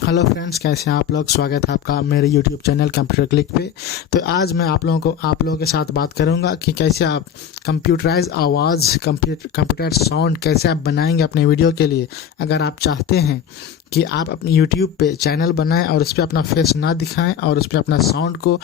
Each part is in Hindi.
हेलो फ्रेंड्स, कैसे हैं आप लोग। स्वागत है आपका मेरे यूट्यूब चैनल कंप्यूटर क्लिक पे। तो आज मैं आप लोगों के साथ बात करूंगा कि कैसे आप कंप्यूटराइज आवाज़ कंप्यूटर साउंड कैसे आप बनाएंगे अपने वीडियो के लिए। अगर आप चाहते हैं कि आप अपने यूट्यूब पे चैनल बनाएं और उस पर अपना फेस ना दिखाएं और उस पर अपना साउंड को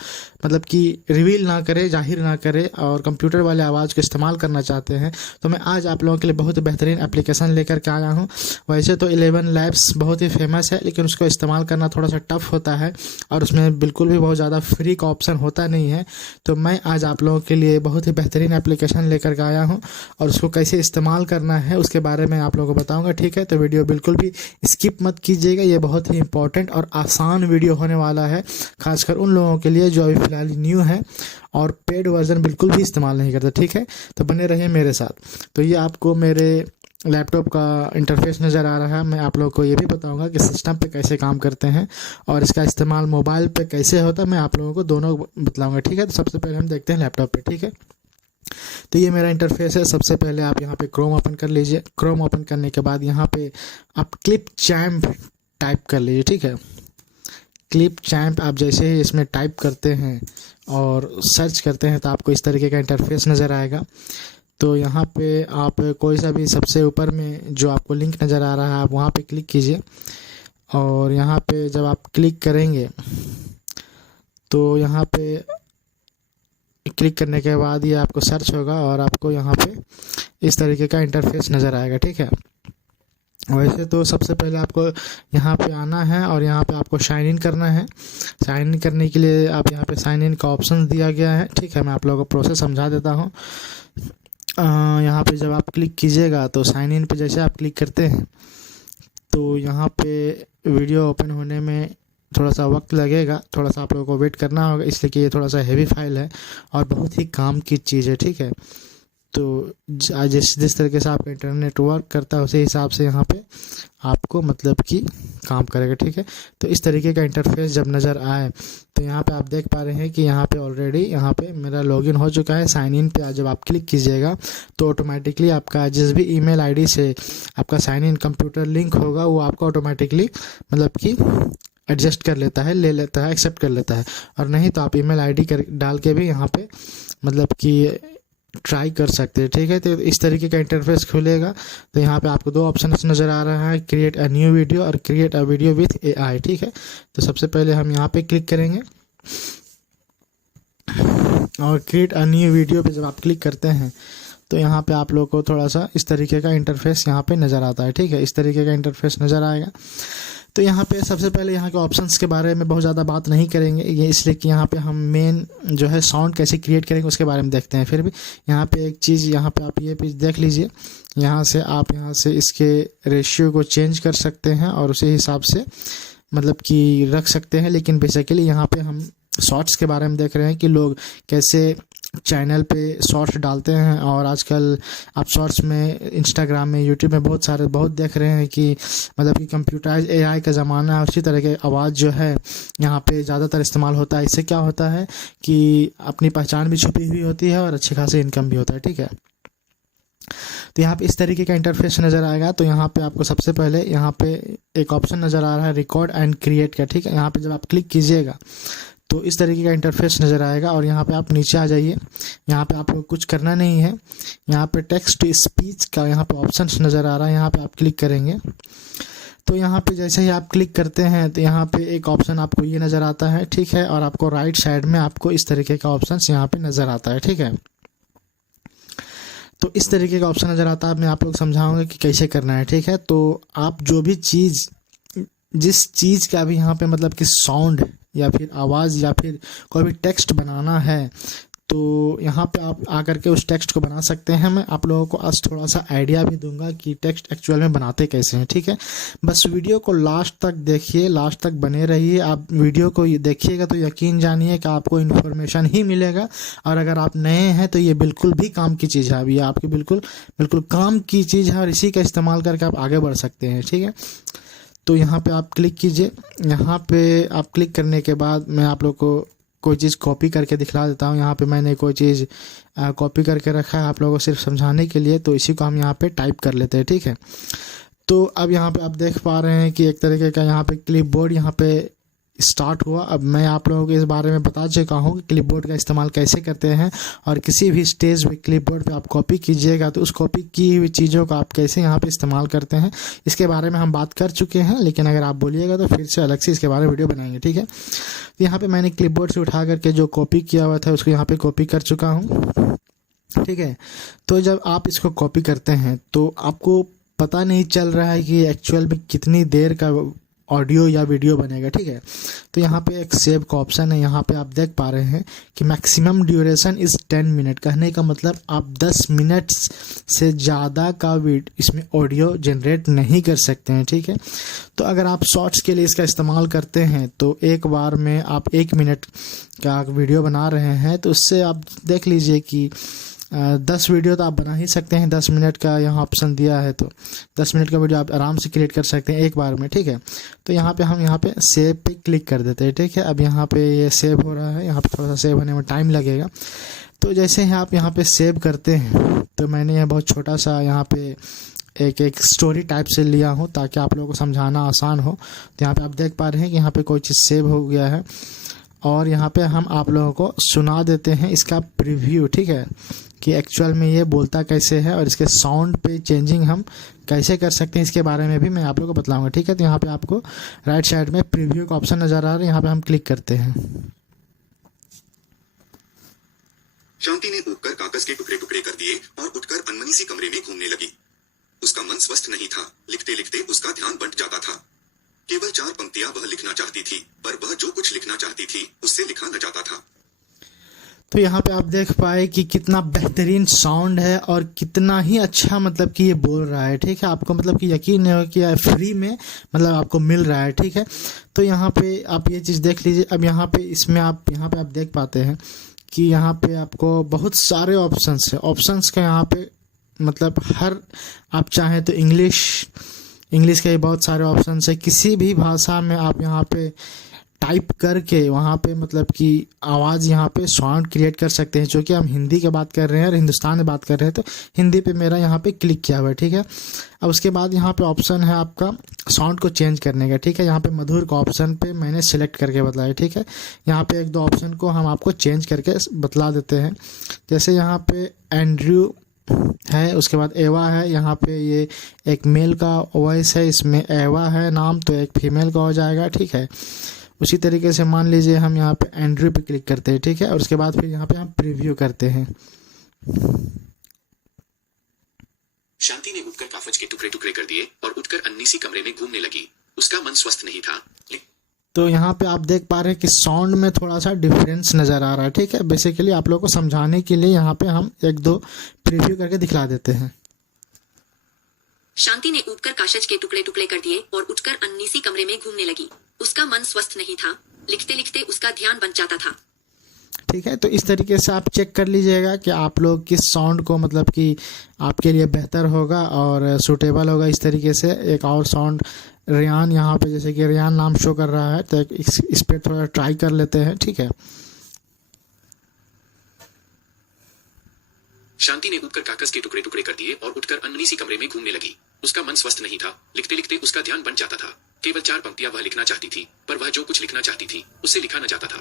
मतलब कि रिवील ना करें, जाहिर ना करें, और कंप्यूटर वाले आवाज़ को इस्तेमाल करना चाहते हैं, तो मैं आज आप लोगों के लिए बहुत बेहतरीन एप्लीकेशन लेकर के आया हूँ। वैसे तो 11 लैब्स बहुत ही फेमस है, लेकिन उसको इस्तेमाल करना थोड़ा सा टफ होता है और उसमें बिल्कुल भी बहुत ज़्यादा फ्री का ऑप्शन होता नहीं है। तो मैं आज आप लोगों के लिए बहुत ही बेहतरीन एप्लीकेशन लेकर के आया हूँ और उसको कैसे इस्तेमाल करना है उसके बारे में आप लोगों को बताऊँगा। ठीक है, तो वीडियो बिल्कुल भी स्किप मत कीजिएगा। ये बहुत ही इंपॉर्टेंट और आसान वीडियो होने वाला है, खासकर उन लोगों के लिए जो अभी फ़िलहाल न्यू है और पेड वर्जन बिल्कुल भी इस्तेमाल नहीं करते। ठीक है, तो बने रहिए मेरे साथ। तो ये आपको मेरे लैपटॉप का इंटरफेस नज़र आ रहा है। मैं आप लोगों को ये भी बताऊंगा कि सिस्टम पे कैसे काम करते हैं और इसका इस्तेमाल मोबाइल पे कैसे होता है, मैं आप लोगों को दोनों बतलाऊंगा। ठीक है, तो सबसे पहले हम देखते हैं लैपटॉप पे। ठीक है, तो ये मेरा इंटरफेस है। सबसे पहले आप यहाँ पे क्रोम ओपन कर लीजिए। क्रोम ओपन करने के बाद यहाँ पे आप क्लिप चैम्प टाइप कर लीजिए। ठीक है, क्लिप चैम्प आप जैसे ही इसमें टाइप करते हैं और सर्च करते हैं तो आपको इस तरीके का इंटरफेस नज़र आएगा। तो यहाँ पे आप कोई सा भी सबसे ऊपर में जो आपको लिंक नज़र आ रहा है आप वहाँ पे क्लिक कीजिए और यहाँ पे जब आप क्लिक करेंगे तो यहाँ पे क्लिक करने के बाद ये आपको सर्च होगा और आपको यहाँ पे इस तरीके का इंटरफेस नज़र आएगा। ठीक है, वैसे तो सबसे पहले आपको यहाँ पे आना है और यहाँ पे आपको साइन इन करना है। साइन इन करने के लिए आप यहाँ पे साइन इन का ऑप्शन दिया गया है। ठीक है, मैं आप लोगों को प्रोसेस समझा देता हूँ। यहाँ पे जब आप क्लिक कीजिएगा तो साइन इन पे जैसे आप क्लिक करते हैं तो यहाँ पे वीडियो ओपन होने में थोड़ा सा वक्त लगेगा, थोड़ा सा आप लोगों को वेट करना होगा, इसलिए कि ये थोड़ा सा हैवी फाइल है और बहुत ही काम की चीज़ है। ठीक है, तो जिस तरीके से आपका इंटरनेट वर्क करता है उसी हिसाब से यहाँ पे आपको मतलब कि काम करेगा। ठीक है, तो इस तरीके का इंटरफेस जब नज़र आए तो यहाँ पे आप देख पा रहे हैं कि यहाँ पे ऑलरेडी यहाँ पे मेरा लॉगिन हो चुका है। साइन इन पे जब आप क्लिक कीजिएगा तो ऑटोमेटिकली आपका जिस भी ईमेल आईडी से आपका साइन इन कंप्यूटर लिंक होगा वो आपका ऑटोमेटिकली मतलब कि एडजस्ट कर लेता है, ले लेता है, एक्सेप्ट कर लेता है। और नहीं तो आप ईमेल आईडी डाल के भी यहाँ पे मतलब कि ट्राई कर सकते हैं। ठीक है, तो इस तरीके का इंटरफेस खुलेगा। तो यहाँ पे आपको दो ऑप्शन नज़र आ रहा है, क्रिएट अ न्यू वीडियो और create a video with AI. ठीक है, तो सबसे पहले हम यहाँ पे क्लिक करेंगे और क्रिएट अ न्यू वीडियो पे जब आप क्लिक करते हैं तो यहाँ पे आप लोग को थोड़ा सा इस तरीके का इंटरफेस यहाँ पे नज़र आता है। ठीक है, इस तरीके का इंटरफेस नज़र आएगा। तो यहाँ पे सबसे पहले यहाँ के ऑप्शंस के बारे में बहुत ज़्यादा बात नहीं करेंगे, ये इसलिए कि यहाँ पे हम मेन जो है साउंड कैसे क्रिएट करेंगे उसके बारे में देखते हैं। फिर भी यहाँ पे एक चीज़ यहाँ पे आप ये भी देख लीजिए, यहाँ से आप यहाँ से इसके रेशियो को चेंज कर सकते हैं और उसी हिसाब से मतलब कि रख सकते हैं। लेकिन बेसिकली यहाँ पे हम शॉर्ट्स के बारे में देख रहे हैं कि लोग कैसे चैनल पे शॉर्ट्स डालते हैं और आजकल आप शॉर्ट्स में इंस्टाग्राम में यूट्यूब में बहुत देख रहे हैं कि मतलब कि कंप्यूटराइज एआई का ज़माना है। उसी तरह के आवाज़ जो है यहाँ पे ज़्यादातर इस्तेमाल होता है। इससे क्या होता है कि अपनी पहचान भी छुपी हुई होती है और अच्छी खासी इनकम भी होता है। ठीक है, तो यहाँ पे इस तरीके का इंटरफेस नज़र आएगा। तो यहाँ पे आपको सबसे पहले यहाँ पे एक ऑप्शन नज़र आ रहा है रिकॉर्ड एंड क्रिएट का। ठीक है, यहाँ पे जब आप क्लिक कीजिएगा तो इस तरीके का इंटरफेस नज़र आएगा और यहाँ पे आप नीचे आ जाइए। यहाँ पे आपको कुछ करना नहीं है, यहाँ पे टेक्स्ट टू स्पीच का यहाँ पे ऑप्शन नज़र आ रहा है, यहाँ पे आप क्लिक करेंगे। तो यहाँ पे जैसे ही आप क्लिक करते हैं तो यहाँ पे एक ऑप्शन आपको ये नज़र आता है। ठीक है, और आपको राइट साइड में आपको इस तरीके का ऑप्शन यहाँ पे नज़र आता है। ठीक है, तो इस तरीके का ऑप्शन नज़र आता है, मैं आप लोग समझाऊंगा कि कैसे करना है। ठीक है, तो आप जो भी चीज़ जिस चीज़ का भी यहाँ पे मतलब कि साउंड या फिर आवाज़ या फिर कोई भी टेक्स्ट बनाना है तो यहाँ पे आप आकर के उस टेक्स्ट को बना सकते हैं। मैं आप लोगों को आज थोड़ा सा आइडिया भी दूंगा कि टेक्स्ट एक्चुअल में बनाते कैसे हैं। ठीक है, बस वीडियो को लास्ट तक देखिए, लास्ट तक बने रहिए। आप वीडियो को देखिएगा तो यकीन जानिए कि आपको इन्फॉर्मेशन ही मिलेगा। और अगर आप नए हैं तो ये बिल्कुल भी काम की चीज़ है, अब ये आपकी बिल्कुल बिल्कुल काम की चीज़ है और इसी का इस्तेमाल करके आप आगे बढ़ सकते हैं। ठीक है, तो यहाँ पे आप क्लिक कीजिए। यहाँ पे आप क्लिक करने के बाद मैं आप लोग को कोई चीज़ कॉपी करके दिखला देता हूँ। यहाँ पे मैंने कोई चीज़ कॉपी करके रखा है आप लोगों को सिर्फ समझाने के लिए, तो इसी को हम यहाँ पे टाइप कर लेते हैं। ठीक है, तो अब यहाँ पे आप देख पा रहे हैं कि एक तरीके का यहाँ पे क्लिपबोर्ड यहाँ पे स्टार्ट हुआ। अब मैं आप लोगों को इस बारे में बता चुका हूँ कि क्लिपबोर्ड का इस्तेमाल कैसे करते हैं, और किसी भी स्टेज पे क्लिपबोर्ड पे आप कॉपी कीजिएगा तो उस कॉपी की हुई चीज़ों का आप कैसे यहाँ पे इस्तेमाल करते हैं, इसके बारे में हम बात कर चुके हैं। लेकिन अगर आप बोलिएगा तो फिर से अलग से इसके बारे में वीडियो बनाएंगे, ठीक है। तो यहाँ पर मैंने क्लिपबोर्ड से उठा करके जो कॉपी किया हुआ था उसको यहाँ पर कॉपी कर चुका हूँ, ठीक है। तो जब आप इसको कॉपी करते हैं तो आपको पता नहीं चल रहा है कि एक्चुअल में कितनी देर का ऑडियो या वीडियो बनेगा, ठीक है। तो यहाँ पे एक सेव का ऑप्शन है, यहाँ पे आप देख पा रहे हैं कि मैक्सिमम ड्यूरेशन इज़ 10 मिनट। कहने का मतलब आप 10 मिनट से ज़्यादा का इसमें ऑडियो जनरेट नहीं कर सकते हैं, ठीक है। तो अगर आप शॉर्ट्स के लिए इसका इस्तेमाल करते हैं तो एक बार में आप 1 मिनट का वीडियो बना रहे हैं तो उससे आप देख लीजिए कि 10 वीडियो तो आप बना ही सकते हैं। 10 मिनट का यहाँ ऑप्शन दिया है तो 10 मिनट का वीडियो आप आराम से क्रिएट कर सकते हैं एक बार में, ठीक है। तो यहाँ पे हम यहाँ पे सेव पे क्लिक कर देते हैं, ठीक है। अब यहाँ पे ये सेव हो रहा है, यहाँ पे थोड़ा सा सेव होने में टाइम लगेगा। तो जैसे ही आप यहाँ पे सेव करते हैं तो मैंने यह बहुत छोटा सा यहाँ पे एक स्टोरी टाइप से लिया हूँ ताकि आप लोगों को समझाना आसान हो। तो यहाँ पे आप देख पा रहे हैं कि यहाँ पे कोई चीज़ सेव हो गया है, और यहाँ पे हम आप लोगों को सुना देते हैं इसका प्रीव्यू, ठीक है, कि एक्चुअल में ये बोलता कैसे है और इसके साउंड पे चेंजिंग हम कैसे कर सकते हैं, इसके बारे में भी मैं आप लोगों को बताऊंगा, ठीक है। तो यहाँ पे आपको राइट साइड में प्रीव्यू का ऑप्शन नज़र आ रहा है, यहाँ पे हम क्लिक करते हैं। शांति ने उठकर कागज के टुकड़े टुकड़े कर दिए और उठकर अनमनी सी कमरे में घूमने लगी। उसका मन स्वस्थ नहीं था, लिखते लिखते उसका ध्यान बंट जाता था। केवल 4 पंक्तियां वह लिखना चाहती थी, पर वह जो कुछ लिखना चाहती थी उससे लिखा न जाता था। तो यहाँ पे आप देख पाए कि कितना बेहतरीन साउंड है और कितना ही अच्छा मतलब कि ये बोल रहा है, ठीक है। आपको मतलब कि यकीन नहीं हो कि फ्री में मतलब आपको मिल रहा है, ठीक है। तो यहाँ पे आप ये चीज़ देख लीजिए। अब यहाँ पे इसमें आप यहाँ पे आप देख पाते हैं कि यहाँ पे आपको बहुत सारे ऑप्शंस है। ऑप्शंस का यहाँ पे मतलब हर आप चाहें तो इंग्लिश के बहुत सारे ऑप्शंस है। किसी भी भाषा में आप यहाँ पे टाइप करके वहाँ पे मतलब कि आवाज़ यहाँ पे साउंड क्रिएट कर सकते हैं। जो कि हम हिंदी की बात कर रहे हैं और हिंदुस्तान में बात कर रहे हैं तो हिंदी पे मेरा यहाँ पे क्लिक किया हुआ है, ठीक है। अब उसके बाद यहाँ पे ऑप्शन है आपका साउंड को चेंज करने का, ठीक है। यहाँ पे मधुर का ऑप्शन पे मैंने सेलेक्ट करके बताया, ठीक है। यहाँ पे 1-2 ऑप्शन को हम आपको चेंज करके बतला देते हैं। जैसे यहाँ पे एंड्रयू है, उसके बाद एवा है। यहाँ पे ये एक मेल का वॉइस है, इसमें एवा है नाम, तो एक फीमेल का हो जाएगा, ठीक है। उसी तरीके से मान लीजिए हम यहाँ पे एंड्रयू पे क्लिक करते हैं, ठीक है। और उसके बाद फिर यहाँ पे हम प्रीव्यू करते हैं। शांति ने उठकर कागज के टुकड़े टुकड़े कर दिए और उठकर अन्नी सी कमरे में घूमने लगी। उसका मन स्वस्थ नहीं था। तो यहाँ पे आप देख पा रहे हैं कि साउंड में थोड़ा सा डिफरेंस नज़र आ रहा है, ठीक है। बेसिकली आप लोगों को समझाने के लिए यहाँ पे हम 1-2 प्रीव्यू करके दिखला देते हैं। शांति ने उठकर कागज के टुकड़े टुकड़े कर दिए और उठकर अन्नी सी कमरे में घूमने लगी। उसका मन स्वस्थ नहीं था, लिखते लिखते उसका ध्यान बंट जाता था, ठीक है। तो इस तरीके से आप चेक कर लीजिएगा कि आप लोग किस साउंड को मतलब कि आपके लिए बेहतर होगा और सूटेबल होगा। इस तरीके से एक और साउंड रियान, यहाँ पे जैसे कि रियान नाम शो कर रहा है तो इस पे थोड़ा ट्राई कर लेते हैं, ठीक है। शांति ने उठकर कागज के टुकड़े टुकड़े कर दिए और उठकर अनमनी सी कमरे में घूमने लगी। उसका मन स्वस्थ नहीं था, लिखते लिखते उसका ध्यान बंट जाता था। केवल 4 पंक्तियां वह लिखना चाहती थी, पर वह जो कुछ लिखना चाहती थी उससे लिखा न जाता था,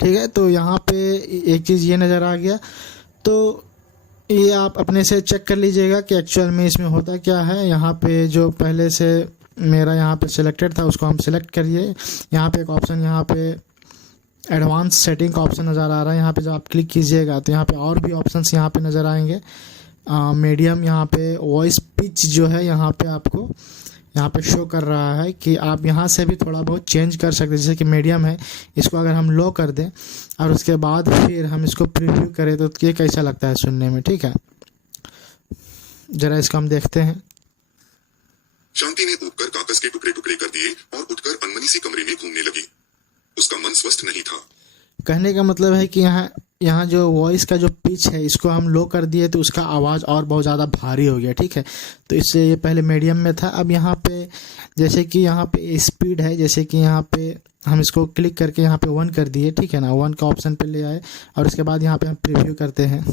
ठीक है। तो यहाँ पे एक चीज़ ये नज़र आ गया, तो ये आप अपने से चेक कर लीजिएगा कि एक्चुअल में इसमें होता क्या है। यहाँ पे जो पहले से मेरा यहाँ पे सिलेक्टेड था उसको हम सिलेक्ट करिए। यहाँ पे एक ऑप्शन यहाँ पे एडवांस सेटिंग का ऑप्शन नज़र आ रहा है। यहाँ पे जब आप क्लिक कीजिएगा तो यहाँ पे और भी ऑप्शंस यहाँ पे नज़र आएंगे। मीडियम यहाँ पे वॉइस पिच जो है यहाँ पे आपको यहाँ पे शो कर रहा है कि आप यहाँ से भी थोड़ा बहुत चेंज कर सकते हैं। जैसे कि मीडियम है, इसको अगर हम लो कर दें और उसके बाद फिर हम इसको प्रीव्यू करें तो ये कैसा लगता है सुनने में, ठीक है। ज़रा इसको हम देखते हैं। शांति ने उठकर कागज के टुकड़े टुकड़े कर दिए और उठकर अनमनी सी कमरे में घूमने लगी। उसका मन स्वस्थ नहीं था। कहने का मतलब है कि यहाँ जो वॉइस का जो पिच है इसको हम लो कर दिए तो उसका आवाज़ और बहुत ज़्यादा भारी हो गया, ठीक है। तो इससे ये पहले मीडियम में था, अब यहाँ पे जैसे कि यहाँ पे स्पीड है, जैसे कि यहाँ पे हम इसको क्लिक करके यहाँ पे 1 कर दिए, ठीक है ना। 1 का ऑप्शन पे ले आए और उसके बाद यहाँ पे हम प्रीव्यू करते हैं।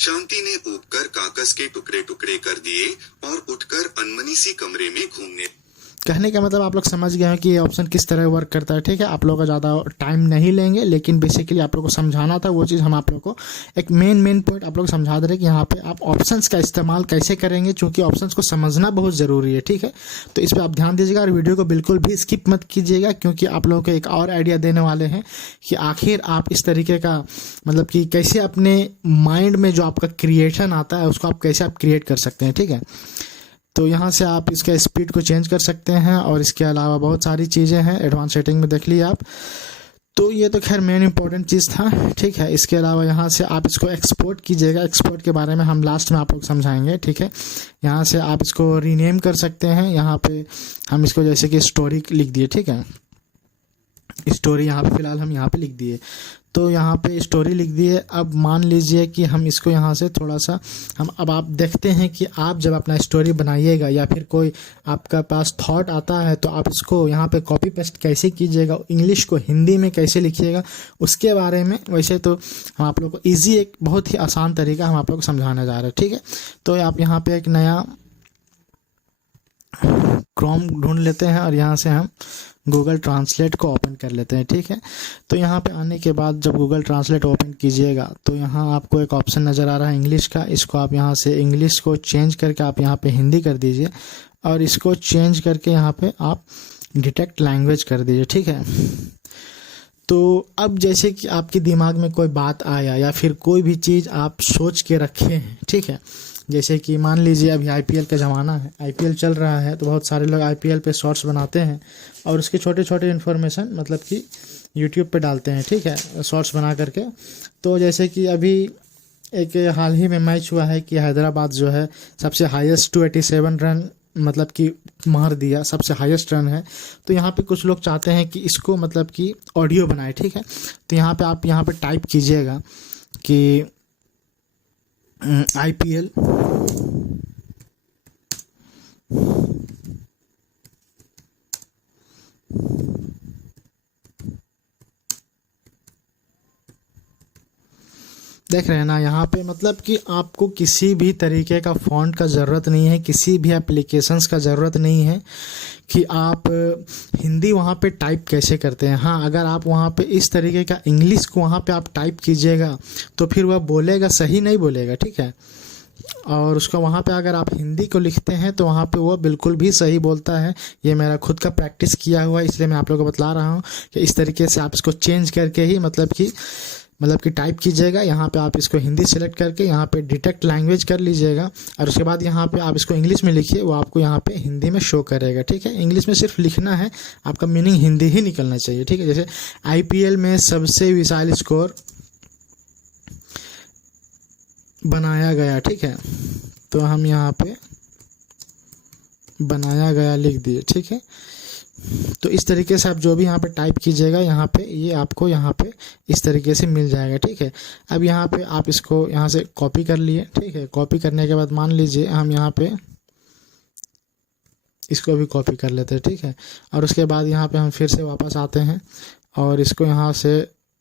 शांति ने ऊबकर कागज के टुकड़े टुकड़े कर दिए और उठकर अनमनी सी कमरे में घूमने। कहने का मतलब आप लोग समझ गए हैं कि ये ऑप्शन किस तरह वर्क करता है। ठीक है, आप लोगों का ज़्यादा टाइम नहीं लेंगे, लेकिन बेसिकली आप लोगों को समझाना था वो चीज़ हम आप लोगों को एक मेन पॉइंट आप लोग समझा दे रहे हैं कि यहाँ पे आप ऑप्शंस का इस्तेमाल कैसे करेंगे, क्योंकि ऑप्शंस को समझना बहुत ज़रूरी है। ठीक है, तो इस पर आप ध्यान दीजिएगा और वीडियो को बिल्कुल भी स्किप मत कीजिएगा, क्योंकि आप लोगों को एक और आइडिया देने वाले हैं कि आखिर आप इस तरीके का मतलब कि कैसे अपने माइंड में जो आपका क्रिएशन आता है उसको आप कैसे आप क्रिएट कर सकते हैं। ठीक है, तो यहाँ से आप इसका स्पीड को चेंज कर सकते हैं और इसके अलावा बहुत सारी चीज़ें हैं, एडवांस सेटिंग में देख लिए आप। तो ये तो खैर मेन इंपॉर्टेंट चीज़ था। ठीक है, इसके अलावा यहाँ से आप इसको एक्सपोर्ट कीजिएगा। एक्सपोर्ट के बारे में हम लास्ट में आप लोग समझाएंगे। ठीक है, यहाँ से आप इसको रीनेम कर सकते हैं। यहाँ पे हम इसको जैसे कि स्टोरी लिख दिए। ठीक है, स्टोरी यहाँ पे फिलहाल हम यहाँ पे लिख दिए, तो यहाँ पे स्टोरी लिख दिए। अब मान लीजिए कि हम इसको यहाँ से थोड़ा सा अब आप देखते हैं कि आप जब अपना स्टोरी बनाइएगा या फिर कोई आपका पास थॉट आता है तो आप इसको यहाँ पे कॉपी पेस्ट कैसे कीजिएगा, इंग्लिश को हिंदी में कैसे लिखिएगा, उसके बारे में वैसे तो हम आप लोग को ईजी एक बहुत ही आसान तरीका हम आप लोग को समझाने जा रहे हैं। ठीक है, तो आप यहाँ पे एक नया क्रोम ढूंढ लेते हैं और यहाँ से हम गूगल ट्रांसलेट को ओपन कर लेते हैं। ठीक है, तो यहाँ पे आने के बाद जब गूगल ट्रांसलेट ओपन कीजिएगा तो यहाँ आपको एक ऑप्शन नज़र आ रहा है इंग्लिश का। इसको आप यहाँ से इंग्लिश को चेंज करके आप यहाँ पे हिंदी कर दीजिए और इसको चेंज करके यहाँ पे आप डिटेक्ट लैंग्वेज कर दीजिए। ठीक है, तो अब जैसे कि आपके दिमाग में कोई बात आया या फिर कोई भी चीज़ आप सोच के रखे हैं। ठीक है, जैसे कि मान लीजिए अभी आईपीएल का ज़माना है, आईपीएल चल रहा है, तो बहुत सारे लोग आईपीएल पे शॉर्ट्स बनाते हैं और उसके छोटे छोटे इन्फॉर्मेशन मतलब कि यूट्यूब पे डालते हैं। ठीक है, शॉर्ट्स बना करके। तो जैसे कि अभी एक हाल ही में मैच हुआ है कि हैदराबाद जो है सबसे हाईएस्ट 287 रन मतलब कि मार दिया, सबसे हाईएस्ट रन है। तो यहाँ पे कुछ लोग चाहते हैं कि इसको मतलब कि ऑडियो बनाए। ठीक है, तो यहाँ पे आप यहाँ पे टाइप कीजिएगा कि आईपीएल देख रहे हैं ना। यहाँ पे मतलब कि आपको किसी भी तरीके का फ़ॉन्ट का ज़रूरत नहीं है, किसी भी एप्लीकेशंस का ज़रूरत नहीं है कि आप हिंदी वहाँ पे टाइप कैसे करते हैं। हाँ, अगर आप वहाँ पे इस तरीके का इंग्लिश को वहाँ पे आप टाइप कीजिएगा तो फिर वह बोलेगा, सही नहीं बोलेगा। ठीक है, और उसका वहाँ पे अगर आप हिंदी को लिखते हैं तो वहाँ पे वो बिल्कुल भी सही बोलता है। ये मेरा खुद का प्रैक्टिस किया हुआ है, इसलिए मैं आप लोगों को बतला रहा हूँ कि इस तरीके से आप इसको चेंज करके ही मतलब कि टाइप कीजिएगा। यहाँ पे आप इसको हिंदी सेलेक्ट करके यहाँ पे डिटेक्ट लैंग्वेज कर लीजिएगा और उसके बाद यहाँ पे आप इसको इंग्लिश में लिखिए, वो आपको यहाँ पे हिंदी में शो करेगा। ठीक है, इंग्लिश में सिर्फ लिखना है, आपका मीनिंग हिंदी ही निकलना चाहिए। ठीक है, जैसे आईपीएल में सबसे विशाल स्कोर बनाया गया। ठीक है, तो हम यहाँ पे बनाया गया लिख दिए। ठीक है, तो इस तरीके से आप जो भी यहाँ पे टाइप कीजिएगा यहाँ पे ये आपको यहाँ पे इस तरीके से मिल जाएगा। ठीक है, अब यहाँ पे आप इसको यहाँ से कॉपी कर लिए। ठीक है, कॉपी करने के बाद मान लीजिए हम यहाँ पे इसको भी कॉपी कर लेते हैं। ठीक है, और उसके बाद यहाँ पे हम फिर से वापस आते हैं और इसको यहाँ से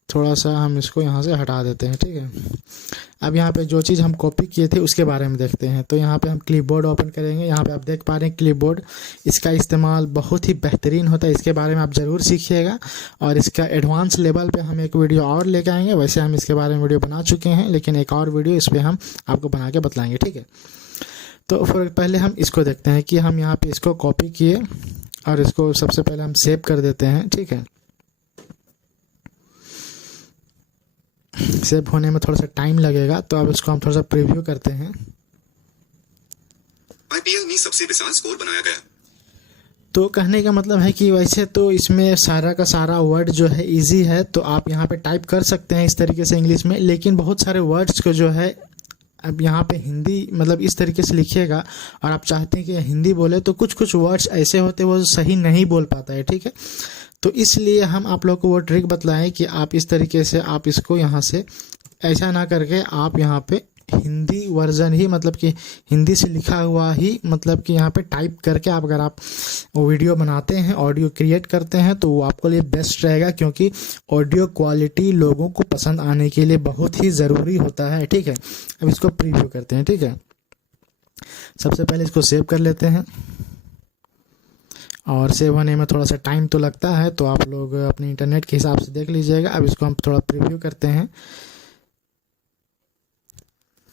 थोड़ा सा हम इसको यहाँ से हटा देते हैं। ठीक है, अब यहाँ पे जो चीज़ हम कॉपी किए थे उसके बारे में देखते हैं। तो यहाँ पे हम क्लिपबोर्ड ओपन करेंगे। यहाँ पे आप देख पा रहे हैं क्लिपबोर्ड, इसका इस्तेमाल बहुत ही बेहतरीन होता है, इसके बारे में आप ज़रूर सीखिएगा और इसका एडवांस लेवल पे हम एक वीडियो और लेके आएंगे। वैसे हम इसके बारे में वीडियो बना चुके हैं, लेकिन एक और वीडियो इस पर हम आपको बना के बतलाएंगे। ठीक है, तो फिर पहले हम इसको देखते हैं कि हम यहाँ पर इसको कॉपी किए और इसको सबसे पहले हम सेव कर देते हैं। ठीक है, सेव होने में थोड़ा सा टाइम लगेगा, तो अब इसको हम थोड़ा सा प्रीव्यू करते हैं। आईपीएल में सबसे विशाल स्कोर बनाया गया। तो कहने का मतलब है कि वैसे तो इसमें सारा का सारा वर्ड जो है इजी है, तो आप यहाँ पे टाइप कर सकते हैं इस तरीके से इंग्लिश में, लेकिन बहुत सारे वर्ड्स को जो है अब यहाँ पे हिंदी मतलब इस तरीके से लिखिएगा और आप चाहते हैं कि हिंदी बोले तो कुछ वर्ड्स ऐसे होते हैं वो सही नहीं बोल पाता है। ठीक है, तो इसलिए हम आप लोग को वो ट्रिक बतलाएं कि आप इस तरीके से आप इसको यहाँ से ऐसा ना करके आप यहाँ पे हिंदी वर्जन ही, मतलब कि हिंदी से लिखा हुआ ही, मतलब कि यहाँ पे टाइप करके आप अगर आप वीडियो बनाते हैं, ऑडियो क्रिएट करते हैं, तो वो आपके लिए बेस्ट रहेगा, क्योंकि ऑडियो क्वालिटी लोगों को पसंद आने के लिए बहुत ही ज़रूरी होता है। ठीक है, अब इसको प्रीव्यू करते हैं। ठीक है, सबसे पहले इसको सेव कर लेते हैं, और सेव होने में थोड़ा सा टाइम तो लगता है, तो आप लोग अपने इंटरनेट के हिसाब से देख लीजिएगा। अब इसको हम थोड़ा प्रीव्यू करते हैं।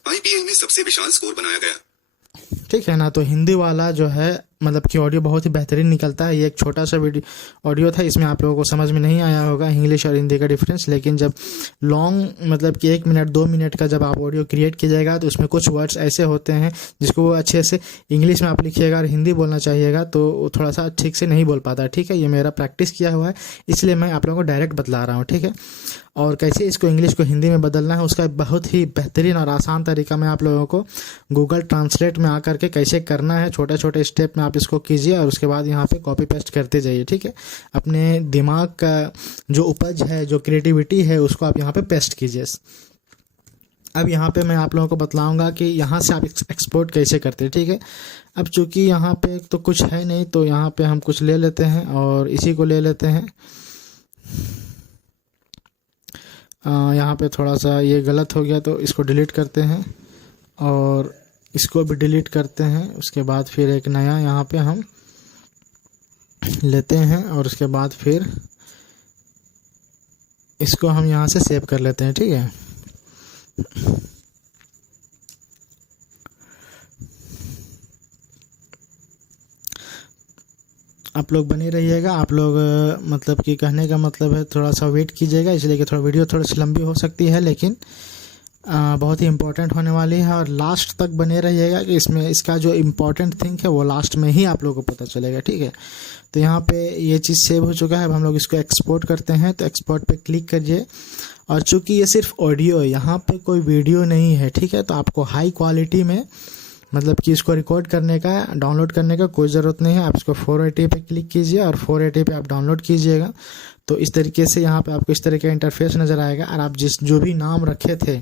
आईपीएल में सबसे विशाल स्कोर बनाया गया। ठीक है ना, तो हिंदी वाला जो है मतलब कि ऑडियो बहुत ही बेहतरीन निकलता है। ये एक छोटा सा वीडियो ऑडियो था, इसमें आप लोगों को समझ में नहीं आया होगा इंग्लिश और हिंदी का डिफरेंस, लेकिन जब लॉन्ग मतलब कि 1 मिनट 2 मिनट का जब आप ऑडियो क्रिएट कीजिएगा, तो उसमें कुछ वर्ड्स ऐसे होते हैं जिसको वो अच्छे से इंग्लिश में आप लिखिएगा और हिंदी बोलना चाहिएगा, तो वो थोड़ा सा ठीक से नहीं बोल पाता। ठीक है, ये मेरा प्रैक्टिस किया हुआ है, इसलिए मैं आप लोगों को डायरेक्ट बतला रहा हूँ। ठीक है, और कैसे इसको इंग्लिश को हिंदी में बदलना है, उसका बहुत ही बेहतरीन और आसान तरीका मैं आप लोगों को गूगल ट्रांसलेट में आकर के कैसे करना है, छोटे छोटे स्टेप में आप इसको कीजिए, और उसके बाद यहाँ पे कॉपी पेस्ट करते जाइए। ठीक है, अपने दिमाग का जो उपज है, जो क्रिएटिविटी है, उसको आप यहाँ पे पेस्ट कीजिए। अब यहाँ पे मैं आप लोगों को बतलाऊंगा कि यहाँ से आप एक्सपोर्ट कैसे करते हैं। ठीक है, अब चूंकि यहाँ पे तो कुछ है नहीं, तो यहाँ पे हम कुछ ले लेते हैं और इसी को ले लेते हैं। यहाँ पे थोड़ा सा ये गलत हो गया, तो इसको डिलीट करते हैं और इसको भी डिलीट करते हैं। उसके बाद फिर एक नया यहाँ पे हम लेते हैं, और उसके बाद फिर इसको हम यहाँ से सेव कर लेते हैं। ठीक है, आप लोग बने रहिएगा। आप लोग मतलब कि कहने का मतलब है थोड़ा सा वेट कीजिएगा, इसलिए कि थोड़ा वीडियो थोड़ी सी लंबी हो सकती है, लेकिन बहुत ही इम्पोर्टेंट होने वाली है, और लास्ट तक बने रहिएगा कि इसमें इसका जो इम्पोर्टेंट थिंग है वो लास्ट में ही आप लोगों को पता चलेगा। ठीक है, तो यहाँ पे ये चीज़ सेव हो चुका है। अब हम लोग इसको एक्सपोर्ट करते हैं, तो एक्सपोर्ट पे क्लिक करिए, और चूंकि ये सिर्फ ऑडियो है, यहाँ पे कोई वीडियो नहीं है। ठीक है, तो आपको हाई क्वालिटी में मतलब कि इसको रिकॉर्ड करने का, डाउनलोड करने का कोई ज़रूरत नहीं है। आप इसको 480 पे क्लिक कीजिए और 480 पे आप डाउनलोड कीजिएगा, तो इस तरीके से यहाँ पे आपको इस तरह का इंटरफेस नज़र आएगा, और आप जो भी नाम रखे थे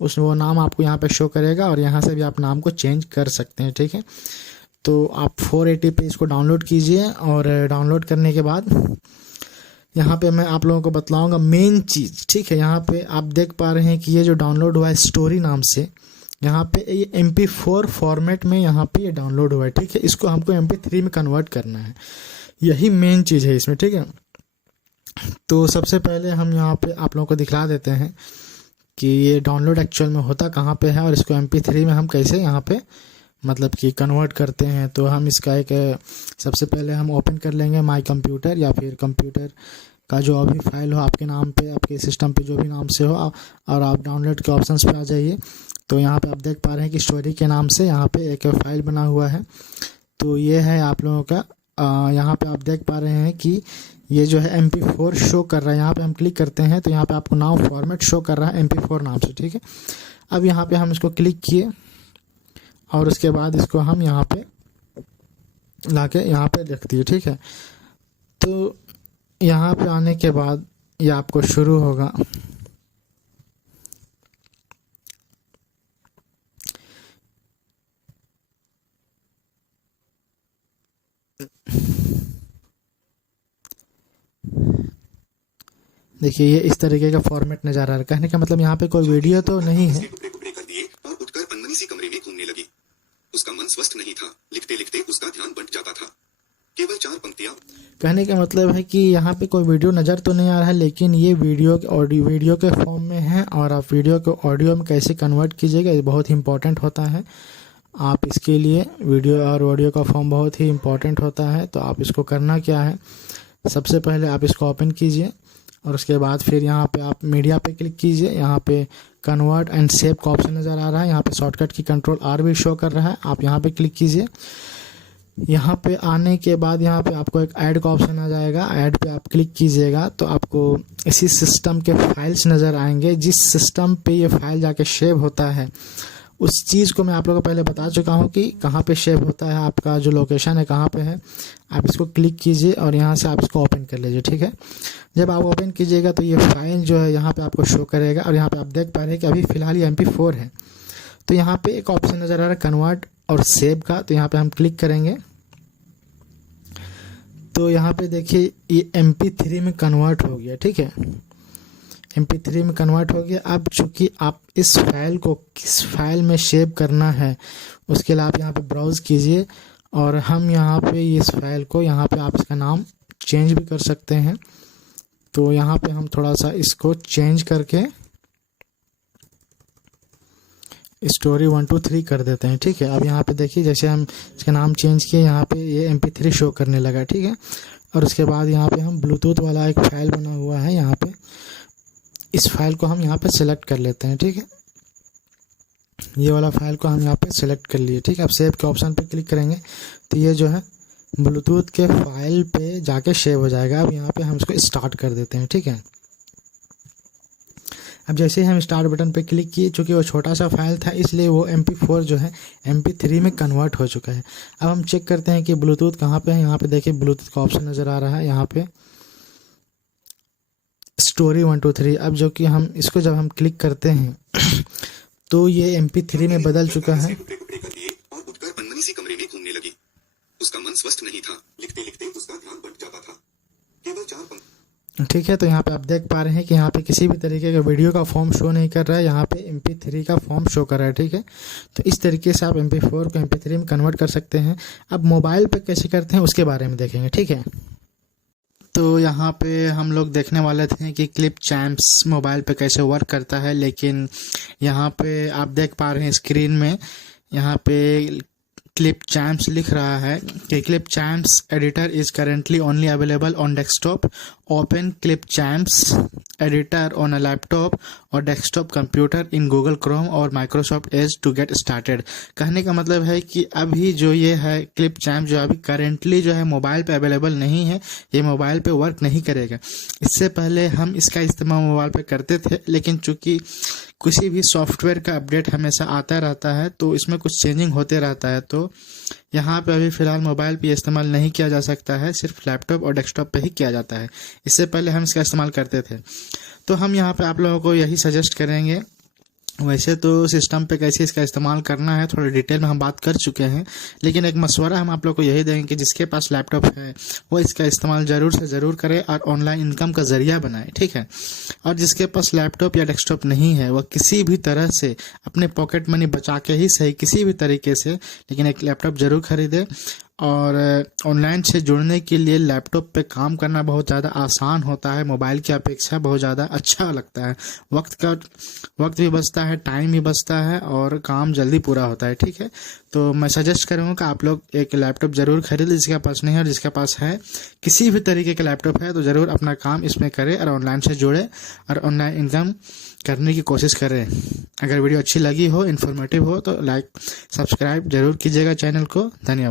वो नाम आपको यहाँ पे शो करेगा, और यहाँ से भी आप नाम को चेंज कर सकते हैं। ठीक है, तो आप 480 पे इसको डाउनलोड कीजिए, और डाउनलोड करने के बाद यहाँ पे मैं आप लोगों को बतलाऊँगा मेन चीज़। ठीक है, यहाँ पे आप देख पा रहे हैं कि ये जो डाउनलोड हुआ है स्टोरी नाम से, यहाँ पे ये MP4 फॉर्मेट में यहाँ पे ये डाउनलोड हुआ है। ठीक है, इसको हमको MP3 में कन्वर्ट करना है, यही मेन चीज़ है इसमें। ठीक है, तो सबसे पहले हम यहाँ पे आप लोगों को दिखला देते हैं कि ये डाउनलोड एक्चुअल में होता कहाँ पे है, और इसको MP3 में हम कैसे यहाँ पे मतलब कि कन्वर्ट करते हैं। तो हम इसका एक सबसे पहले हम ओपन कर लेंगे माई कंप्यूटर, या फिर कंप्यूटर का जो अभी फाइल हो आपके नाम पे, आपके सिस्टम पे जो भी नाम से हो, और आप डाउनलोड के ऑप्शंस पे आ जाइए। तो यहाँ पे आप देख पा रहे हैं कि स्टोरी के नाम से यहाँ पे एक फाइल बना हुआ है, तो ये है आप लोगों का। यहाँ पे आप देख पा रहे हैं कि ये जो है MP4 शो कर रहा है। यहाँ पे हम क्लिक करते हैं, तो यहाँ पे आपको नाम फॉर्मेट शो कर रहा है MP4 नाम से। ठीक है, अब यहाँ पे हम इसको क्लिक किए, और उसके बाद इसको हम यहाँ पे लाके यहाँ पे रख दिए। ठीक है, तो यहाँ पे आने के बाद ये आपको शुरू होगा। देखिए, ये इस तरीके का फॉर्मेट नज़र आ रहा है। कहने का मतलब यहाँ पे कोई वीडियो तो नहीं है। टुकड़े टुकड़े कर दिए और उठकर अनमनी सी कमरे में घूमने लगी। उसका मन स्वस्थ नहीं था, लिखते लिखते उसका ध्यान बंट जाता था। केवल 4 पंक्तियां। कहने का मतलब है कि यहाँ पे कोई वीडियो नज़र तो नहीं आ रहा है, लेकिन ये वीडियो के फॉर्म में है, और आप वीडियो को ऑडियो में कैसे कन्वर्ट कीजिएगा ये बहुत ही इंपॉर्टेंट होता है। आप इसके लिए वीडियो और ऑडियो का फॉर्म बहुत ही इंपॉर्टेंट होता है। तो आप इसको करना क्या है, सबसे पहले आप इसको ओपन कीजिए, और उसके बाद फिर यहाँ पे आप मीडिया पे क्लिक कीजिए। यहाँ पे कन्वर्ट एंड सेव का ऑप्शन नज़र आ रहा है, यहाँ पे शॉर्टकट की Ctrl+R भी शो कर रहा है, आप यहाँ पे क्लिक कीजिए। यहाँ पे आने के बाद यहाँ पे आपको एक ऐड का ऑप्शन आ जाएगा, ऐड पे आप क्लिक कीजिएगा, तो आपको इसी सिस्टम के फाइल्स नज़र आएंगे। जिस सिस्टम पे ये फाइल जाके सेव होता है, उस चीज़ को मैं आप लोगों को पहले बता चुका हूँ कि कहाँ पे सेव होता है, आपका जो लोकेशन है कहाँ पे है। आप इसको क्लिक कीजिए और यहाँ से आप इसको ओपन कर लीजिए। ठीक है, जब आप ओपन कीजिएगा तो ये फाइल जो है यहाँ पे आपको शो करेगा, और यहाँ पे आप देख पा रहे हैं कि अभी फ़िलहाल ये MP4 है। तो यहाँ पे एक ऑप्शन नज़र आ रहा है कन्वर्ट और सेव का, तो यहाँ पे हम क्लिक करेंगे। तो यहाँ पे देखिए ये MP3 में कन्वर्ट हो गया, ठीक है, MP3 में कन्वर्ट हो गया। अब चूंकि आप इस फाइल को किस फाइल में सेव करना है उसके लिए आप यहाँ पे ब्राउज़ कीजिए, और हम यहाँ पे इस फाइल को यहाँ पे आप इसका नाम चेंज भी कर सकते हैं। तो यहाँ पे हम थोड़ा सा इसको चेंज करके स्टोरी 1 2 3 कर देते हैं, ठीक है। अब यहाँ पे देखिए जैसे हम इसका नाम चेंज किए यहाँ पे ये MP3 शो करने लगा, ठीक है। और उसके बाद यहाँ पे हम ब्लूटूथ वाला एक फाइल बना हुआ है, यहाँ पे इस फाइल को हम यहाँ पे सेलेक्ट कर लेते हैं, ठीक है। ये वाला फाइल को हम यहाँ पे सेलेक्ट कर लिए, ठीक है। अब सेव के ऑप्शन पे क्लिक करेंगे तो ये जो है ब्लूटूथ के फाइल पे जाके सेव हो जाएगा। अब यहाँ पे हम इसको स्टार्ट कर देते हैं, ठीक है। अब जैसे ही हम स्टार्ट बटन पे क्लिक किए, चूँकि वो छोटा सा फाइल था इसलिए वो MP4 जो है MP3 में कन्वर्ट हो चुका है। अब हम चेक करते हैं कि ब्लूटूथ कहाँ पे है। यहाँ पे देखिए ब्लूटूथ का ऑप्शन नज़र आ रहा है, यहाँ पे स्टोरी 1 2 3। अब जो कि हम इसको जब हम क्लिक करते हैं तो ये MP3 में बदल चुका है। टुकड़े टुकड़े कर दिए और उठकर अनमनी सी कमरे में घूमने लगी। उसका मन स्वस्थ नहीं था, लिखते लिखते उसका ध्यान बंट जाता था। केवल 4 पंक्ति, ठीक है। तो यहाँ पे आप देख पा रहे हैं कि यहाँ पे किसी भी तरीके का वीडियो का फॉर्म शो नहीं कर रहा है, यहाँ पे MP3 का फॉर्म शो कर रहा है, ठीक है। तो इस तरीके से आप MP4 को MP3 में कन्वर्ट कर सकते हैं। अब मोबाइल पे कैसे करते हैं उसके बारे में देखेंगे, ठीक है। तो यहाँ पे हम लोग देखने वाले थे कि क्लिप चैम्प्स मोबाइल पे कैसे वर्क करता है, लेकिन यहाँ पे आप देख पा रहे हैं स्क्रीन में यहाँ पे क्लिप चैम्प्स लिख रहा है कि Clipchamp editor is currently only available on desktop. Open Clipchamp editor on a laptop और desktop computer in Google Chrome और Microsoft Edge to get started. कहने का मतलब है कि अभी जो ये है क्लिप चैम्प जो अभी करेंटली जो है मोबाइल पे अवेलेबल नहीं है, ये मोबाइल पे वर्क नहीं करेगा। इससे पहले हम इसका इस्तेमाल मोबाइल पे करते थे, लेकिन चूंकि किसी भी सॉफ्टवेयर का अपडेट हमेशा आता रहता है तो इसमें कुछ चेंजिंग होते रहता है, तो यहाँ पे अभी फ़िलहाल मोबाइल पे इस्तेमाल नहीं किया जा सकता है, सिर्फ लैपटॉप और डेस्कटॉप पे ही किया जाता है। इससे पहले हम इसका इस्तेमाल करते थे। तो हम यहाँ पे आप लोगों को यही सजेस्ट करेंगे। वैसे तो सिस्टम पे कैसे इसका इस्तेमाल करना है थोड़ा डिटेल में हम बात कर चुके हैं, लेकिन एक मशवरा हम आप लोग को यही देंगे कि जिसके पास लैपटॉप है वो इसका इस्तेमाल ज़रूर से ज़रूर करे और ऑनलाइन इनकम का ज़रिया बनाए, ठीक है। और जिसके पास लैपटॉप या डेस्कटॉप नहीं है वह किसी भी तरह से अपने पॉकेट मनी बचा के ही सही किसी भी तरीके से लेकिन एक लैपटॉप ज़रूर खरीदे। और ऑनलाइन से जुड़ने के लिए लैपटॉप पे काम करना बहुत ज़्यादा आसान होता है, मोबाइल की अपेक्षा बहुत ज़्यादा अच्छा लगता है। वक्त भी बचता है, टाइम भी बचता है और काम जल्दी पूरा होता है, ठीक है। तो मैं सजेस्ट करूँगा कि आप लोग एक लैपटॉप ज़रूर खरीदें जिसके पास नहीं है, और जिसके पास है किसी भी तरीके का लैपटॉप है तो ज़रूर अपना काम इसमें करें और ऑनलाइन से जुड़े और ऑनलाइन इनकम करने की कोशिश करें। अगर वीडियो अच्छी लगी हो, इन्फॉर्मेटिव हो तो लाइक सब्सक्राइब जरूर कीजिएगा चैनल को। धन्यवाद।